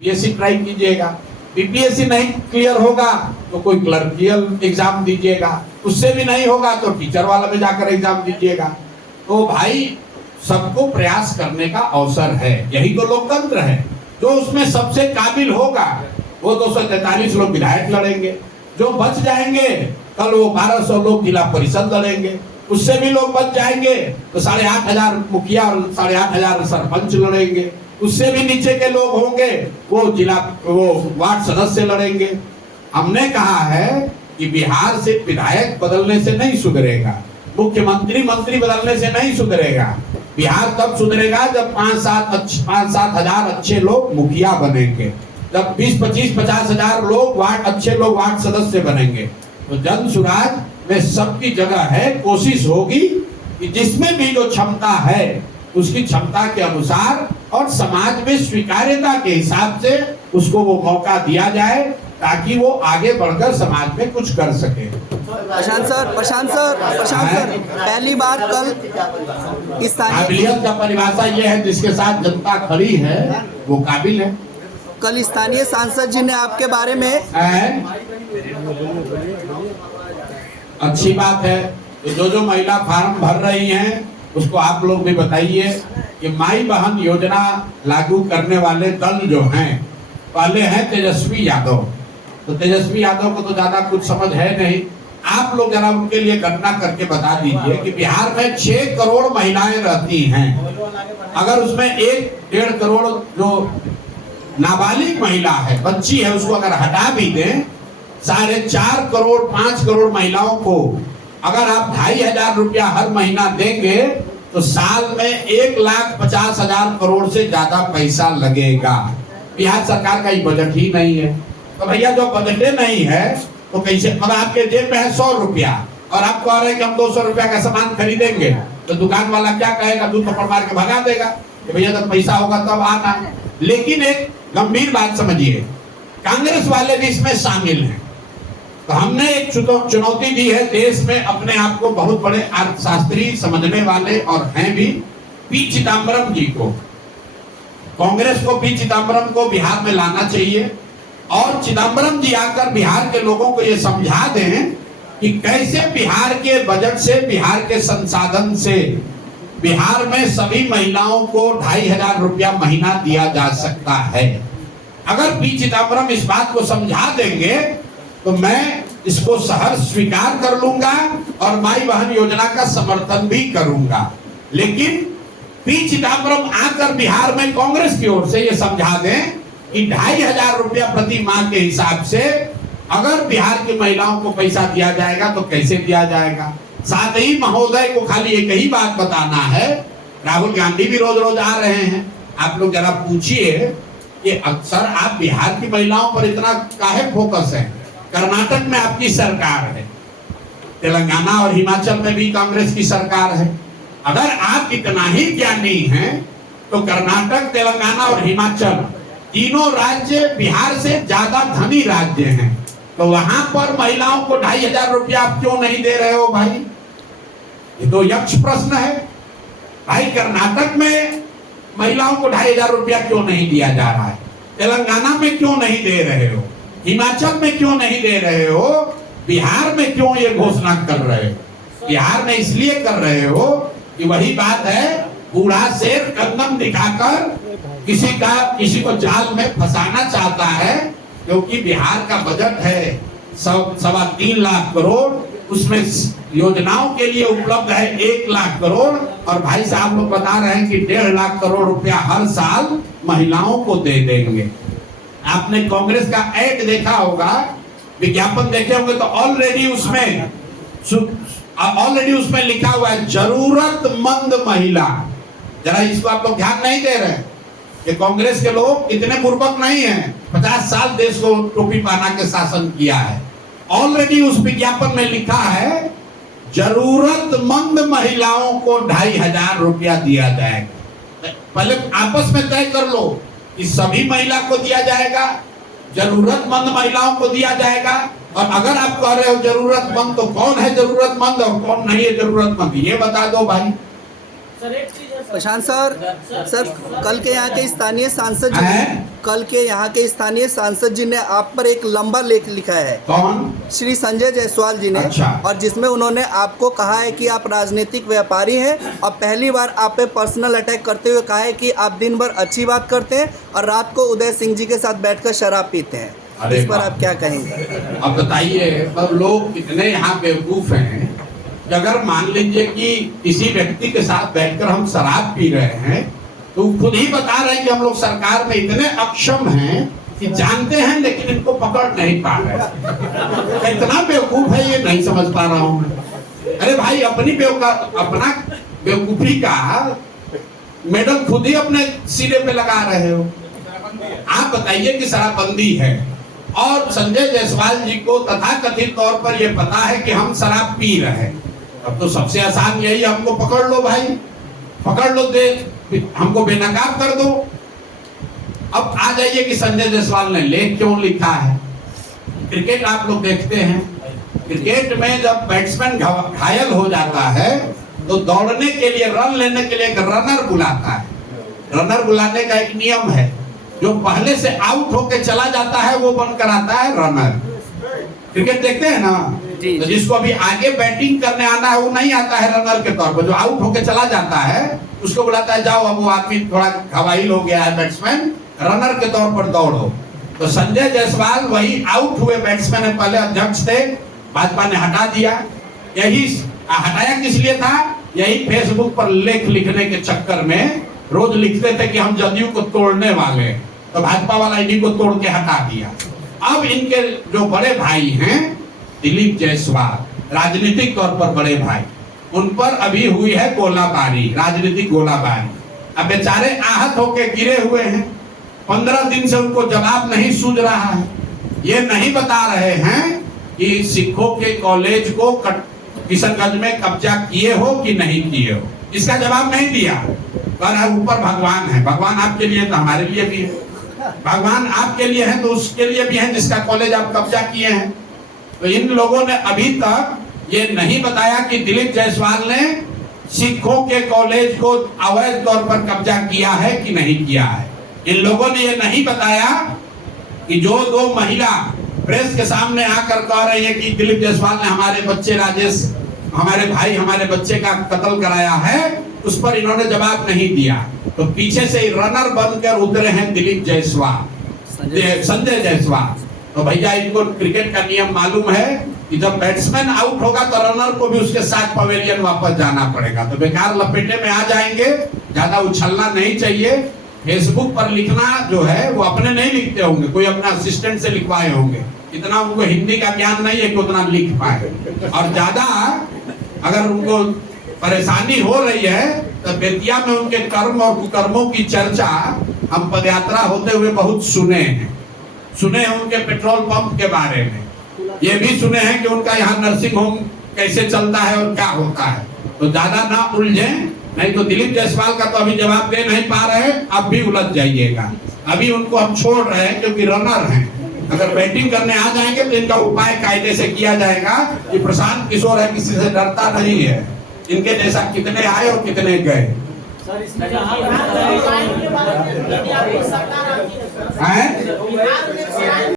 BPSC try कीजिएगा, BPSC नहीं clear होगा तो कोई क्लर्कियल एग्जाम दीजिएगा, उससे भी नहीं होगा तो टीचर वाला में जाकर एग्जाम दीजिएगा। तो भाई सबको प्रयास करने का अवसर है, यही तो लोकतंत्र है। जो उसमें सबसे काबिल होगा वो 243 लोग विधायक लड़ेंगे, जो बच जाएंगे कल वो 1200 लोग जिला परिषद लड़ेंगे, उससे भी लोग बच जाएंगे तो 8500 मुखिया और 8500 सरपंच लड़ेंगे, उससे भी नीचे के लोग होंगे वो वार्ड सदस्य लड़ेंगे। हमने कहा है कि बिहार से विधायक बदलने से नहीं सुधरेगा, मुख्यमंत्री मंत्री बदलने से नहीं सुधरेगा। बिहार तब सुधरेगा जब 5-7 हजार अच्छे लोग मुखिया बनेंगे, जब 20-25-50 हजार लोग अच्छे लोग वार्ड सदस्य बनेंगे। तो जन सुराज में सबकी जगह है, कोशिश होगी कि जिसमें भी जो क्षमता है उसकी क्षमता के अनुसार और समाज में स्वीकार्यता के हिसाब से उसको वो मौका दिया जाए ताकि वो आगे बढ़कर समाज में कुछ कर सके। प्रशांत सर, पहली बार कल काबिलियत का परिभाषा ये है जिसके साथ जनता खड़ी है वो काबिल है। कल स्थानीय सांसद जी ने आपके बारे में अच्छी बात है। तो जो महिला फार्म भर रही हैं उसको आप लोग भी बताइए कि माई बहन योजना लागू करने वाले दल जो हैं, पहले हैं तेजस्वी यादव। तो तेजस्वी यादव को तो ज्यादा कुछ समझ है नहीं, आप लोग जरा उनके लिए गणना करके बता दीजिए कि बिहार में 6 करोड़ महिलाएं रहती हैं। अगर उसमें 1-1.5 करोड़ जो नाबालिग महिला है, बच्ची है, उसको अगर हटा भी दें, 4.5 करोड़ 5 करोड़ महिलाओं को अगर आप 2,500 रुपया हर महीना देंगे तो साल में 1,50,000 करोड़ से ज्यादा पैसा लगेगा। बिहार सरकार का ये बजट ही नहीं है। तो भैया जो बजटे नहीं है तो कैसे, मतलब आपके जेब में है 100 रुपया और आप कह रहे हैं कि हम 200 रुपया का सामान खरीदेंगे, तो दुकान वाला क्या कहेगा, दूध थप्पड़ मार के भगा देगा कि भैया जब पैसा होगा तब आना। लेकिन एक गंभीर बात समझिए, कांग्रेस वाले भी इसमें शामिल हैं। तो हमने एक चुनौती दी है देश में अपने आप को बहुत बड़े अर्थशास्त्री समझने वाले और हैं भी, पी चिदम्बरम जी को, कांग्रेस को पी चिदम्बरम को बिहार में लाना चाहिए और चिदम्बरम जी आकर बिहार के लोगों को ये समझा दें कि कैसे बिहार के बजट से, बिहार के संसाधन से बिहार में सभी महिलाओं को 2,500 रुपया महीना दिया जा सकता है। अगर पी चिदम्बरम इस बात को समझा देंगे तो मैं इसको सहर्ष स्वीकार कर लूंगा और माई बहन योजना का समर्थन भी करूंगा। लेकिन पी चिदम्बरम आकर बिहार में कांग्रेस की ओर से ये समझा दें कि 2,500 रुपया प्रति माह के हिसाब से अगर बिहार की महिलाओं को पैसा दिया जाएगा तो कैसे दिया जाएगा। साथ ही महोदय को खाली एक ही बात बताना है, राहुल गांधी भी रोज रोज आ रहे हैं, आप लोग जरा पूछिए कि अक्सर आप बिहार की महिलाओं पर इतना काहे फोकस है। कर्नाटक में आपकी सरकार है, तेलंगाना और हिमाचल में भी कांग्रेस की सरकार है। अगर आप इतना ही ज्ञानी हैं तो कर्नाटक, तेलंगाना और हिमाचल तीनों राज्य बिहार से ज्यादा धनी राज्य हैं, तो वहां पर महिलाओं को 2,500 रुपया आप क्यों नहीं दे रहे हो भाई? ये तो यक्ष प्रश्न है भाई। कर्नाटक में महिलाओं को 2,500 रुपया क्यों नहीं दिया जा रहा है? तेलंगाना में क्यों नहीं दे रहे हो? हिमाचल में क्यों नहीं दे रहे हो? बिहार में क्यों ये घोषणा कर रहे हो? बिहार में इसलिए कर रहे हो कि वही बात है, बूढ़ा शेर कदम दिखाकर किसी को जाल में फंसाना चाहता है, क्योंकि बिहार का बजट है 3.25 लाख करोड़, उसमें योजनाओं के लिए उपलब्ध है 1 लाख करोड़ और भाई साहब लोग बता रहे हैं कि 1.5 लाख करोड़ रुपया हर साल महिलाओं को दे देंगे। आपने कांग्रेस का ऐड देखा होगा, विज्ञापन देखे होंगे, तो ऑलरेडी उसमें लिखा हुआ है जरूरतमंद महिला। जरा इसको आप लोग ध्यान नहीं दे रहे कि कांग्रेस के लोग इतने बुर्बक नहीं हैं, 50 साल देश को टोपी पहना के शासन किया है। ऑलरेडी उस विज्ञापन में लिखा है जरूरतमंद महिलाओं को 2,500 रुपया दिया जाएगा। पहले आपस में तय कर लो कि सभी महिला को दिया जाएगा, जरूरतमंद महिलाओं को दिया जाएगा। और अगर आप कह रहे हो जरूरतमंद, तो कौन है जरूरतमंद और कौन नहीं है जरूरतमंद, ये बता दो भाई। सर एक चीज है प्रशांत सर, कल के यहाँ के स्थानीय सांसद जी हैं? कल के यहाँ के स्थानीय सांसद जी ने आप पर एक लंबा लेख लिखा है, कौन? श्री संजय जायसवाल जी ने। अच्छा। और जिसमें उन्होंने आपको कहा है कि आप राजनीतिक व्यापारी हैं और पहली बार आप पे पर्सनल अटैक करते हुए कहा है कि आप दिन भर अच्छी बात करते हैं और रात को उदय सिंह जी के साथ बैठकर शराब पीते हैं। अरे इस पर वाह। आप क्या कहेंगे? अब बताइए, अब लोग कितने यहाँ बेवकूफ हैं कि अगर मान लीजिए कि किसी व्यक्ति के साथ बैठकर हम शराब पी रहे हैं तो खुद ही बता रहे हैं कि हम लोग सरकार में इतने अक्षम हैं कि जानते हैं लेकिन इनको पकड़ नहीं पा रहे। इतना बेवकूफ है ये नहीं समझ पा रहा हूँ मैं। अरे भाई, अपना बेवकूफी का मेडल खुद ही अपने सिरे पे लगा रहे हो। आप बताइए कि शराबबंदी है और संजय जायसवाल जी को तथाकथित तौर पर यह पता है कि हम शराब पी रहे हैं, अब तो सबसे आसान यही, हमको पकड़ लो भाई, पकड़ लो, दे हमको बेनकाब कर दो। अब आ जाइए कि संजय जायसवाल ने लेख क्यों लिखा है। क्रिकेट आप लोग देखते हैं, क्रिकेट में जब बैट्समैन घायल हो जाता है तो दौड़ने के लिए, रन लेने के लिए एक रनर बुलाता है। रनर बुलाने का एक नियम है, जो पहले से आउट होके चला जाता है वो बनकर आता है रनर। क्रिकेट देखते हैं ना, तो जिसको अभी आगे बैटिंग करने आना है वो नहीं आता है रनर के तौर पर, जो आउट होके चला जाता है उसको बुलाता है, जाओ अब वो आदमी थोड़ा घायल हो गया है बैट्समैन, रनर के तौर पर दौड़ो। तो संजय जायसवाल वही आउट हुए बैट्समैन है, पहले अध्यक्ष थे, भाजपा ने हटा दिया। यही हटाया किस लिए था? यही फेसबुक पर लेख लिखने के चक्कर में रोज लिखते थे कि हम जदयू को तोड़ने वाले, तो भाजपा वाला इन्हीं को तोड़ के हटा दिया। अब इनके जो बड़े भाई हैं दिलीप जायसवाल, राजनीतिक तौर पर बड़े भाई, उन पर अभी हुई है गोलाबारी, राजनीतिक गोलाबारी। अब बेचारे आहत होके गिरे हुए हैं, 15 दिन से उनको जवाब नहीं सूझ रहा है। ये नहीं बता रहे हैं कि सिखों के कॉलेज को किशनगंज में कब्जा किए हो कि नहीं किए हो, इसका जवाब नहीं दिया। ऊपर भगवान है, भगवान आपके लिए तो हमारे लिए भी है, भगवान आपके लिए है तो उसके लिए भी है जिसका कॉलेज आप कब्जा किए हैं। तो इन लोगों ने अभी तक ये नहीं बताया कि दिलीप जायसवाल ने सिखों के कॉलेज को अवैध तौर पर कब्जा किया है कि नहीं किया है। इन लोगों ने ये नहीं बताया कि जो 2 महिला प्रेस के सामने आकर कह रही है कि दिलीप जायसवाल ने हमारे बच्चे राजेश, हमारे भाई, हमारे बच्चे का कत्ल कराया है, उस पर इन्होंने जवाब नहीं दिया। तो पीछे से रनर बनकर उतरे हैं दिलीप जायसवाल, संजय जायसवाल। तो भैया, इनको क्रिकेट का नियम मालूम है कि जब बैट्समैन आउट होगा तो रनर को भी उसके साथ पवेलियन वापस जाना पड़ेगा। तो बेकार लपेटे में आ जाएंगे, ज्यादा उछलना नहीं चाहिए। फेसबुक पर लिखना जो है वो अपने नहीं लिखते होंगे, कोई अपना असिस्टेंट से लिखवाए होंगे, इतना उनको हिंदी का ज्ञान नहीं है कि उतना लिख पाए। और ज्यादा अगर उनको परेशानी हो रही है तो बेतिया में उनके कर्म और कुकर्मों की चर्चा हम पदयात्रा होते हुए बहुत सुने हैं उनके पेट्रोल पंप के बारे में, ये भी सुने हैं कि उनका यहाँ नर्सिंग होम कैसे चलता है और क्या होता है। तो ज्यादा ना उलझें, नहीं तो दिलीप जायसवाल का तो अभी जवाब दे नहीं पा रहे, अब भी उलझ जाइएगा। अभी उनको हम छोड़ रहे हैं क्योंकि रनर हैं, अगर बैटिंग करने आ जाएंगे तो इनका उपाय कायदे से किया जाएगा। कि प्रशांत किशोर है, किसी से डरता नहीं है, इनके जैसा कितने आए और कितने गए हैं।